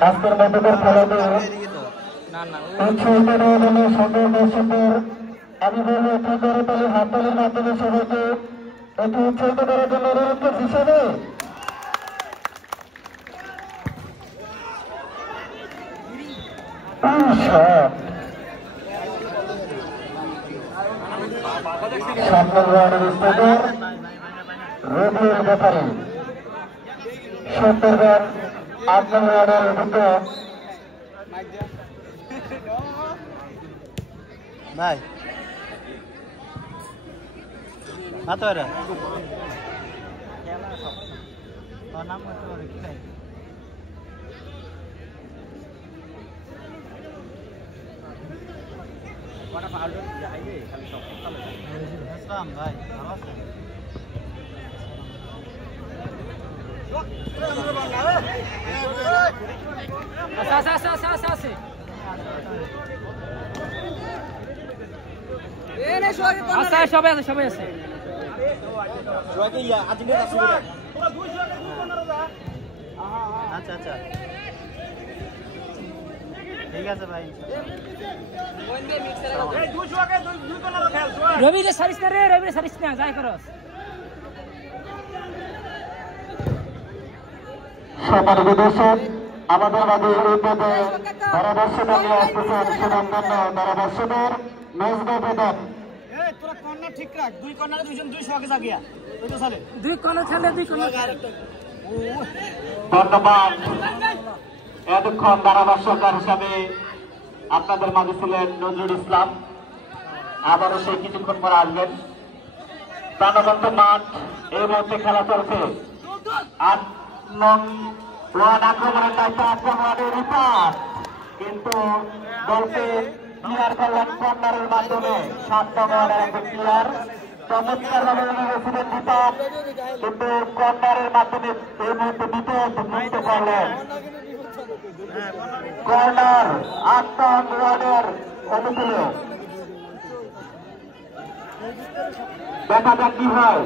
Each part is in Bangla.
আজকের মধ্যকার খেলাতে সকল দর্শকদের আমি বলবো একটি করতালি হাততালির মাধ্যমে সবাইকে একটু উৎসাহিত করার জন্য অনুরোধ করছি সবাই সামনের রানের স্পেকার রবিউল ব্যাপারী 70 রান 8 রানের উইকেট ভাই মাতোরা তোর নাম কত রে কি ভাই আসসালাম ভাই, ভালো আছেন? সবাই আছে সবাই আছে আচ্ছা আচ্ছা, ঠিক আছে ভাই। রবি যে সারিস না রে, রবি সারিস না, যাই করস। সম্মানিত দর্শক, আমাদের মাঝে এই পদে ধারাদর্শিতা নিয়ে আসতেছেন সুনামধন্য ধারাদর্শকের মেজবা প্রধান। তোরা কর্নার ঠিক রাখ, দুই কর্নারে দুইশো আগে জাগিয়া চলে দুই কর্নার খেলে দুই কর্নার। ধন্যবাদ। এতক্ষণ ধারাভাষ্যকার হিসাবে আপনাদের মাঝে ছিলেন নজরুল ইসলাম। আবারও সেই কিছুক্ষণ পরে আসবেন। প্রাণবন্ত মাঠ, এই মুহূর্তে খেলা চলছে। 8 নং ওয়ার্ড আক্রমণের দায়িত্ব আক্রমণের রিপার, কিন্তু দলকে ক্লিয়ার করলেন কর্নারের মাধ্যমে। 7 নং ওয়ার্ডের একজন প্লেয়ার চমৎকার ভাবে গেছিলেন রিপার, কিন্তু কর্নারের মাধ্যমে এই মুহূর্তে বিপদ মুক্ত করলেন। কর্নার 8 নং ওয়ার্ডের অনুকূলে। দেখা যাক কি হয়।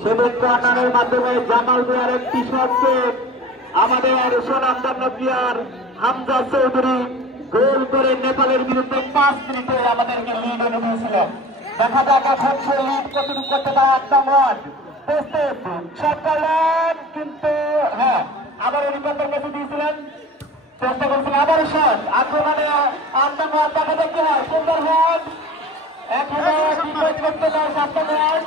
সেদিন কর্নারের মাধ্যমে জামাল মিয়ার একটি শটকে আমাদের সুনামধন্য প্লেয়ার হামজা চৌধুরী গোল করে নেপালের বিরুদ্ধে 5 মিনিটে আমাদেরকে লিড এনে দিয়েছিলেন। দেখা যাক এখন সে লিড কতটুকু করতে পারে। 8 নং ওয়ার্ড শট করলেন, কিন্তু হ্যাঁ আবারও রিপোর্টের কাছে দিয়েছিলেন, চেষ্টা করছিলেন আবারও শট আক্রমণে 8 নং ওয়ার্ড। দেখা যাক কি হয়। সুন্দর ওয়ার্ড এখানে ডিফেন্স করতে পারে 7 নং ওয়ার্ড।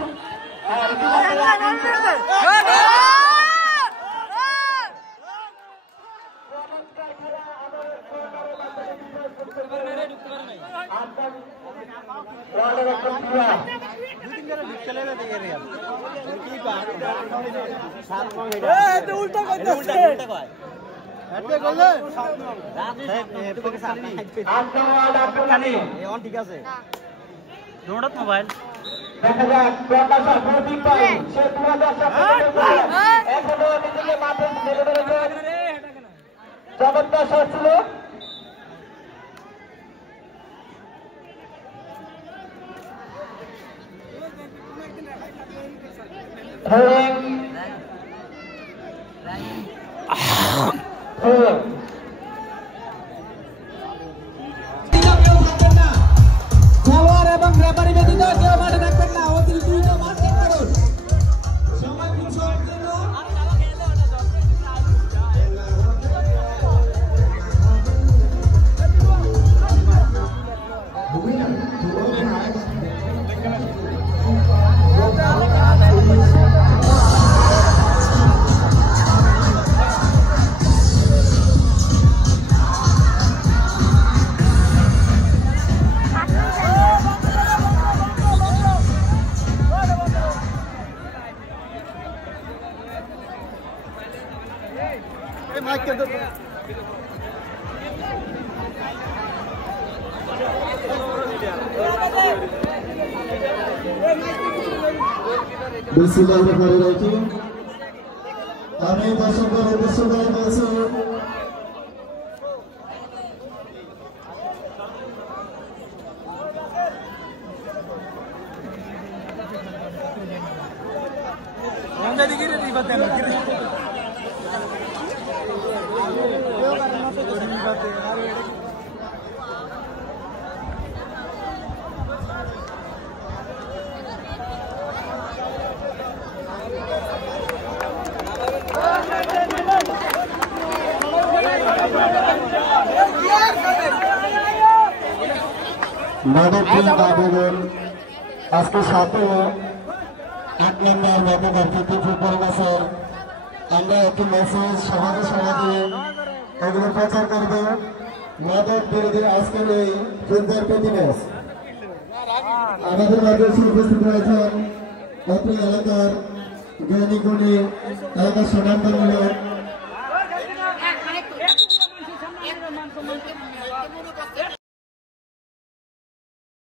ঠিক আছে, দৌড়াত মোবাইল দেখা যাক প্রকাশা প্রতীক পাই সে 2000 এখনো নিজেকে মাঠে ছেড়ে ধরেছেন। চমৎকার শট ছিল। খেলোয়াড় এবং রেফারি ব্যতীত কেউ মাঠে থাকবেন না। অতিরিক্ত 2টা মাঠ ঠিক করুন। সময় খুব স্বল্প জন্য আমি দর্শকদের উদ্দেশ্য করে বলছি, আজকে সাথে 8 নম্বর মেধাবী ফুটবল ম্যাচের আমরা একটি মেসেজ সমাজে এগুলো প্রচার করব। মাদক বিরোধী আজকের এই ফুটবল প্রতি ম্যাচ আমাদের মাঝে উপস্থিত রয়েছেন অত্র এলাকার জ্ঞানী গুণী এলাকার সুনামধন্য লোক